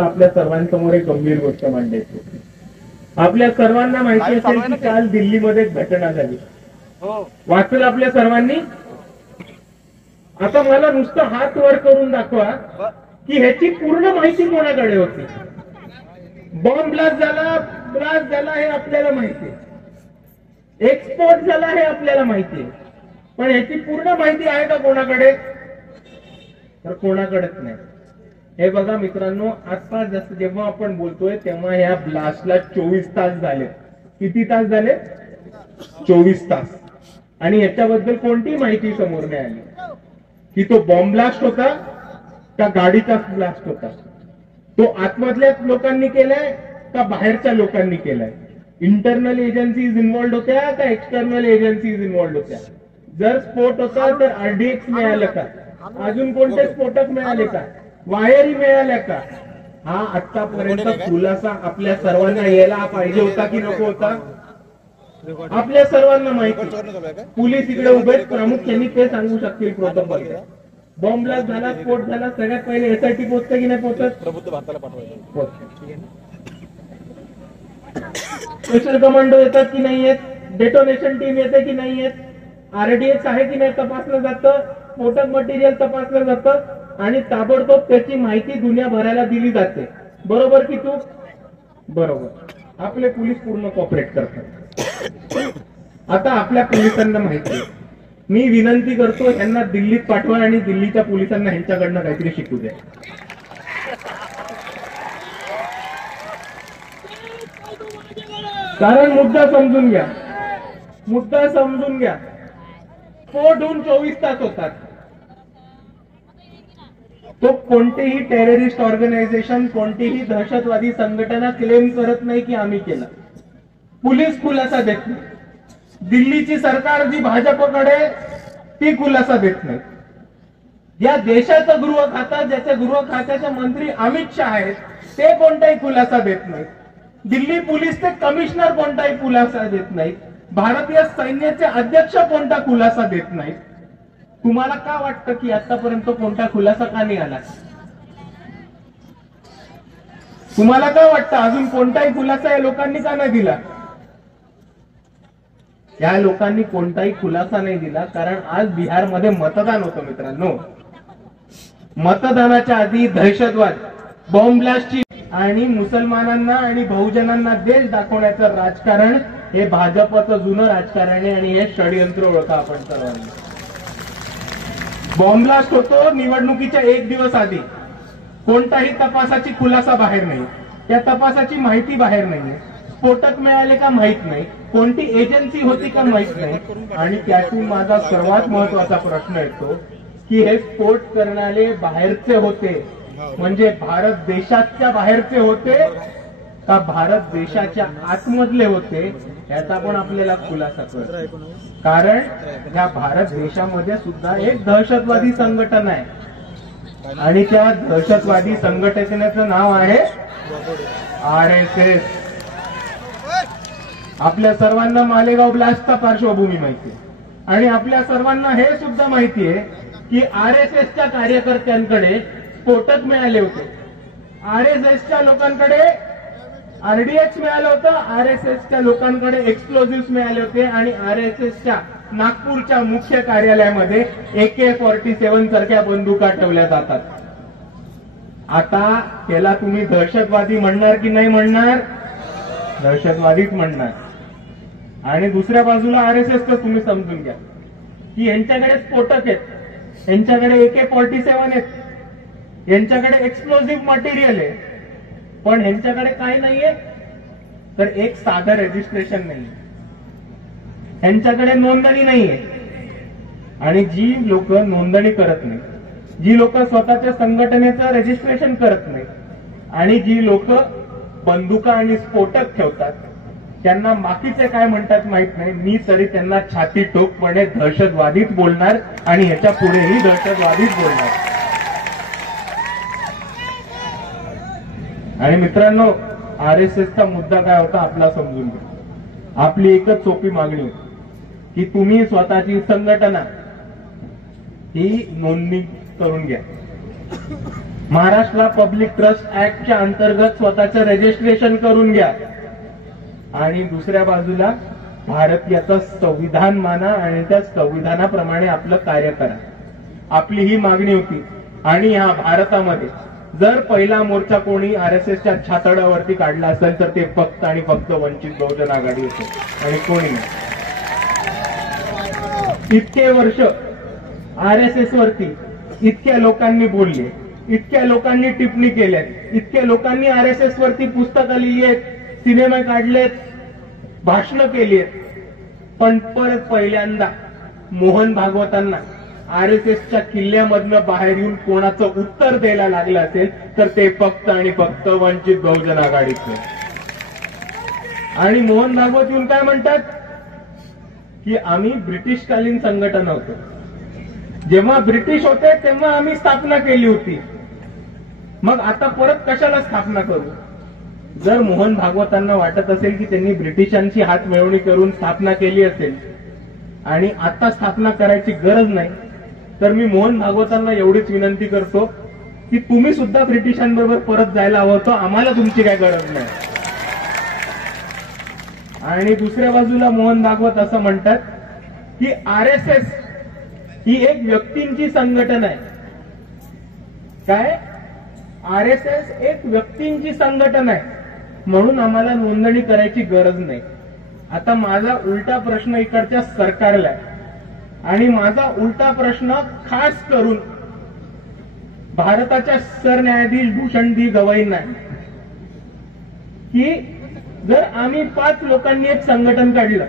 आपल्या सर्वांसमोर एक गंभीर गोष्ट मांडायची. आपल्या सर्वांना माहिती असेल की काल दिल्लीमध्ये एक घटना झाली. वाचलं आपल्या सर्वांनी. आता मला नुसतं हात वर करून दाखवा की ह्याची पूर्ण माहिती कोणाकडे होती. बॉम्ब ब्लास्ट झाला हे आपल्याला माहिती आहे. एक्सपोर्ट झाला हे आपल्याला माहिती आहे. पण ह्याची पूर्ण माहिती आहे का कोणाकडे? तर कोणाकडेच नाही. हे बघा मित्रांनो, आता जसं जेव्हा आपण बोलतोय तेव्हा या ब्लास्टला 24 तास झाले. किती तास झाले? 24 तास. आणि याच्याबद्दल कोणती माहिती समोर नाही आली की तो बॉम्ब ब्लास्ट होता का गाडीचा ब्लास्ट होता, तो आतमधल्या लोकांनी केलाय का बाहेरच्या लोकांनी केलाय, इंटरनल एजन्सीज इन्व्हॉल्ड होत्या का एक्सटर्नल एजन्सीज इन्व्हॉल्ड होत्या. जर स्फोट होता तर आरडीएक्स मिळालं का, अजून कोणते स्फोटक मिळाले का, वायरी मिळाल्या का, हा आतापर्यंत खुलासा आपल्या सर्वांना यायला पाहिजे होता की नको होता? आपल्या सर्वांना माहिती. पोलीस इकडे उभे प्रामुख्याने ते सांगू शकतील प्रोटोकॉल. बॉम्ब ब्लास्ट झाला, स्फोट झाला, सगळ्यात पहिले एसआयटी पोहोचते की नाही पोहोचत? प्रबुद्ध भारताला पाठवायचं. स्पेशल कमांडो येतात की नाही येत? डेटोनेशन टीम येते की नाही येत? आरडीएक्स आहे की नाही tapasलं जातं, स्फोटक मटेरियल तपासलं जातं आणि ताबडतोब त्याची माहिती दुनियाभराला दिली जाते. बरोबर की चूक? बरोबर. आपले पोलीस पूर्ण कॉपरेट करतात. आता आपल्या पोलिसांना माहिती आहे. मी विनंती करतो यांना दिल्लीत पाठवा आणि दिल्लीच्या पोलिसांना ह्यांच्याकडनं काहीतरी शिकू द्या. कारण मुद्दा समजून घ्या, मुद्दा समजून घ्या. स्फोट होऊन 24 तास होतात. तो कोणतेही टेररिस्ट ऑर्गनायझेशन, कोणतीही दहशतवादी संघटना क्लेम करत नाही की आम्ही केलं. पोलीस खुलासा देत नाही. दिल्लीची सरकार जी भाजपकडे ती खुलासा देत नाही. या देशाचं गृह खातं, ज्याचे गृह खात्याचे मंत्री अमित शहा आहेत, ते कोणताही खुलासा देत नाहीत. दिल्ली पोलीसचे कमिशनर कोणताही खुलासा देत नाहीत. भारतीय सैन्याचे अध्यक्ष कोणता खुलासा देत नाहीत. तुम्हाला का वाटतं की आतापर्यंत कोणता खुलासा का नाही आला? तुम्हाला काय वाटतं अजून कोणताही खुलासा या लोकांनी का नाही दिला? या लोकांनी कोणताही खुलासा नाही दिला कारण आज बिहारमध्ये मतदान होतं मित्रांनो. मतदानाच्या आधी दहशतवाद, बॉम्ब ब्लास्टची आणि मुसलमानांना आणि बहुजनांना देश दाखवण्याचं राजकारण हे भाजपचं जुनं राजकारण आहे आणि हे षडयंत्र ओळखा आपण सर्वांनी. बॉम्ब ब्लास्ट होतो निवडणुकीच्या 1 दिवस आधी. कोणताही तपासाची खुलासा बाहेर नाही, त्या तपासाची माहिती बाहेर नाही, स्फोटक मिळाले का माहित नाही, कोणती एजन्सी होती का माहित नाही. आणि त्यातून माझा सर्वात महत्वाचा प्रश्न येतो की हे स्फोट करणारे बाहेरचे होते म्हणजे भारत देशाच्या बाहेरचे होते का भारत देशाच्या आतमधले होते, याचा पण आपल्याला खुलासा करतो. कारण या भारत देशामध्ये सुद्धा एक दहशतवादी संघटना आहे आणि त्या दहशतवादी संघटनेचं नाव आहे RSS. आपल्या सर्वांना मालेगाव ब्लास्टचा पार्श्वभूमी माहिती आहे आणि आपल्या सर्वांना हे सुद्धा माहिती आहे की RSSच्या कार्यकर्त्यांकडे स्फोटक मिळाले होते, RSSच्या लोकांकडे आरडीएक्स मिळालं होतं, RSSच्या लोकांकडे एक्सप्लोजिव्ह मिळाले होते आणि RSSच्या नागपूरच्या मुख्य कार्यालयामध्ये AK-47 सारख्या बंदुका ठेवल्या जातात. आता त्याला तुम्ही दहशतवादी म्हणणार की नाही म्हणणार? दहशतवादीच म्हणणार. आणि दुसऱ्या बाजूला RSS तर तुम्ही समजून घ्या की यांच्याकडे स्फोटक आहेत, यांच्याकडे AK-47 आहेत, यांच्याकडे एक्सप्लोजिव्ह मटेरियल आहे, पण ह्यांच्याकडे काय नाहीये तर एक साधं रजिस्ट्रेशन नाही, ह्यांच्याकडे नोंदणी नाहीये. आणि जी लोक नोंदणी करत नाही, जी लोक स्वतःच्या संघटनेचं रजिस्ट्रेशन करत नाही आणि जी लोक बंदुका आणि स्फोटक ठेवतात त्यांना बाकीचे काय म्हणतात माहित नाही. मी तरी त्यांना छाती ठोकपणे दहशतवादीच बोलणार आणि ह्याच्या पुढेही दहशतवादीच बोलणार. आणि मित्रांनो, RSSचा मुद्दा काय होता आपला समजून घ्या. आपली एकच सोपी मागणी होती की तुम्ही स्वतःची संघटना ही नोंदणी करून घ्या. महाराष्ट्र पब्लिक ट्रस्ट ऍक्टच्या अंतर्गत स्वतःचं रजिस्ट्रेशन करून घ्या आणि दुसऱ्या बाजूला भारतीयाचं संविधान माना आणि त्या संविधानाप्रमाणे आपलं कार्य करा. आपली ही मागणी होती. आणि या भारतामध्ये जर पहिला मोर्चा कोणी आरएसएसच्या छातडावरती काढला असेल तर ते फक्त आणि फक्त वंचित बहुजन आघाडी असेल आणि कोणी नाही. इतके वर्ष आरएसएस वरती इतक्या लोकांनी बोलले, इतक्या लोकांनी टिप्पणी केल्या, इतक्या लोकांनी आरएसएस वरती पुस्तकं लिहिली आहेत, सिनेमे काढलेत, भाषणं केली आहेत, पण परत पहिल्यांदा मोहन भागवतांना आरएसएसच्या किल्ल्यामधनं बाहेर येऊन कोणाचं उत्तर द्यायला लागलं असेल तर ते फक्त आणि फक्त वंचित बहुजन आघाडीचे. आणि मोहन भागवत येऊन काय म्हणतात की आम्ही ब्रिटिशकालीन संघटना होतो, जेव्हा ब्रिटिश होते तेव्हा आम्ही स्थापना केली होती, मग आता परत कशाला स्थापना करू. जर मोहन भागवतांना वाटत असेल की त्यांनी ब्रिटिशांची हात मिळवणी करून स्थापना केली असेल आणि आता स्थापना करायची गरज नाही, तर मी मोहन भागवतांना एवढीच विनंती करतो की तुम्ही सुद्धा ब्रिटिशांबरोबर परत जायला हवं होतं, आम्हाला तुमची काय गरज नाही. आणि दुसऱ्या बाजूला मोहन भागवत असं म्हणतात की आरएसएस ही एक व्यक्तींची संघटना आहे. काय? आरएसएस एक व्यक्तींची संघटना आहे म्हणून आम्हाला नोंदणी करायची गरज नाही. आता माझा उलटा प्रश्न इकडच्या सरकारला आहे आणि माझा उलटा प्रश्न खास करून भारताच्या सरन्यायाधीश भूषण डी गवईंना आहे की जर आम्ही 5 लोकांनी एक संघटन काढलं,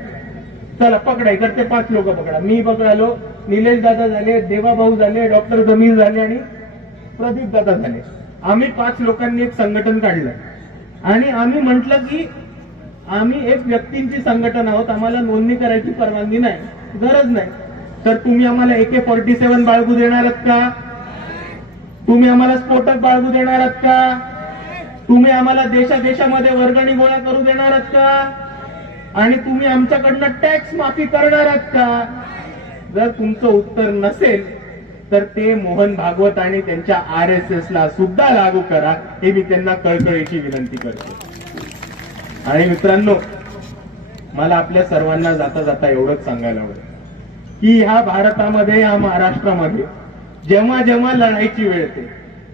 चला पकडा, इकडचे 5 लोक पकडा, मी पकडालो, निलेश दादा झाले, देवाभाऊ झाले, डॉक्टर जमीर झाले आणि प्रदीप दादा झाले, आम्ही 5 लोकांनी एक संघटन काढलं आणि आम्ही म्हटलं की आम्ही एक व्यक्तींची संघटना आहोत, आम्हाला नोंदणी करायची परवानगी नाही, गरज नाही, तर तुम्ही आम्हाला AK-47 बाळगू देणार आहात का? तुम्ही आम्हाला स्फोटक बाळगू देणार आहात का? तुम्ही आम्हाला देशादेशामध्ये वर्गणी गोळा करू देणार आहात का? आणि तुम्ही आमच्याकडनं टॅक्स माफी करणार आहात का? जर तुमचं उत्तर नसेल तर ते मोहन भागवत आणि त्यांच्या आरएसएसला सुद्धा लागू करा, हे मी त्यांना कळकळीची विनंती करतो. आणि मित्रांनो, मला आपल्या सर्वांना जाता जाता एवढंच सांगायला आवडेल की ह्या भारतामध्ये, या महाराष्ट्रामध्ये जेव्हा जेव्हा लढाईची वेळ येते,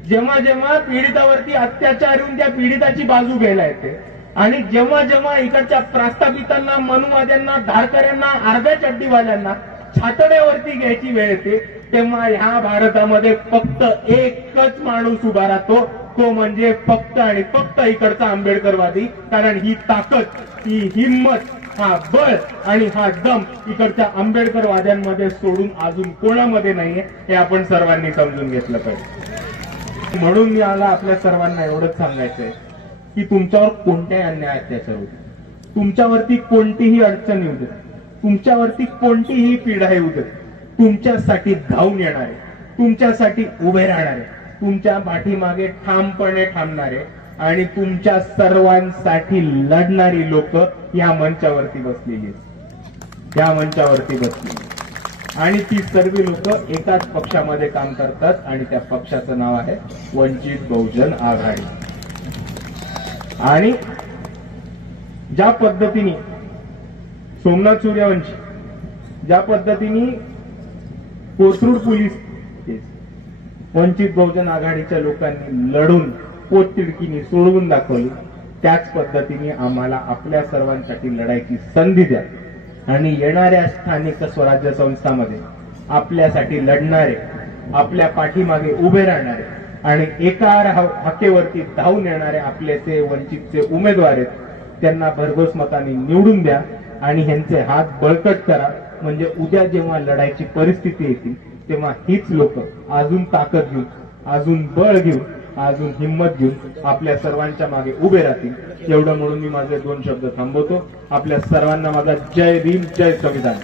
जेव्हा जेव्हा पीडितावरती अत्याचार येऊन त्या पीडिताची बाजू घ्यायला येते आणि जेव्हा जेव्हा इकडच्या प्रस्थापितांना, मनुवाद्यांना, धारकऱ्यांना, अर्ध्या चड्डीवाल्यांना छातड्यावरती घ्यायची वेळ येते, तेव्हा ह्या भारतामध्ये फक्त एकच माणूस उभा राहतो, तो म्हणजे फक्त आणि फक्त इकडचा आंबेडकरवादी. कारण ही ताकद, ही हिंमत, हा बळ आणि हा दम इकडच्या आंबेडकरवाद्यांमध्ये सोडून अजून कोणामध्ये नाहीये, हे आपण सर्वांनी समजून घेतलं पाहिजे. म्हणून मला आपल्या सर्वांना एवढंच सांगायचंय की तुमच्यावर कोणत्याही अन्याय अत्याचार होते, तुमच्यावरती कोणतीही अडचण येऊ दे, तुमच्यावरती कोणतीही पीडा येऊ दे, तुमच्यासाठी धावून येणारे, तुमच्यासाठी उभे राहणारे, तुमच्या पाठीमागे ठामपणे थांबणारे आणि तुमच्या सर्वांसाठी लढणारी लोक या मंचावरती बसलेली आहेत, या मंचावरती बसलेली. आणि ती सर्व लोक एकाच पक्षामध्ये काम करतात आणि त्या पक्षाचं नाव आहे वंचित बहुजन आघाडी. आणि ज्या पद्धतीने सोमनाथ सूर्यवंशी, ज्या पद्धतीने कोथरूड पोलीस केस वंचित बहुजन आघाडीच्या लोकांनी लढून पोटतिडकीने सोडवून दाखवली, त्याच पद्धतीने आम्हाला आपल्या सर्वांसाठी लढायची संधी द्या आणि येणाऱ्या स्थानिक स्वराज्य संस्थांमध्ये आपल्यासाठी लढणारे, आपल्या पाठीमागे उभे राहणारे आणि एका हाकेवरती धावून येणारे आपलेचे वंचितचे उमेदवार आहेत, त्यांना भरघोस मतांनी निवडून द्या आणि ह्यांचे हात बळकट करा. म्हणजे उद्या जेव्हा लढायची परिस्थिती येतील तेव्हा हीच लोक अजून ताकद घेऊन, अजून बळ घेऊन, अजून हिंमत घेऊन आपल्या सर्वांच्या मागे उभे राहतील. एवढं म्हणून मी माझे 2 शब्द थांबवतो. आपल्या सर्वांना माझा जय भीम, जय संविधान.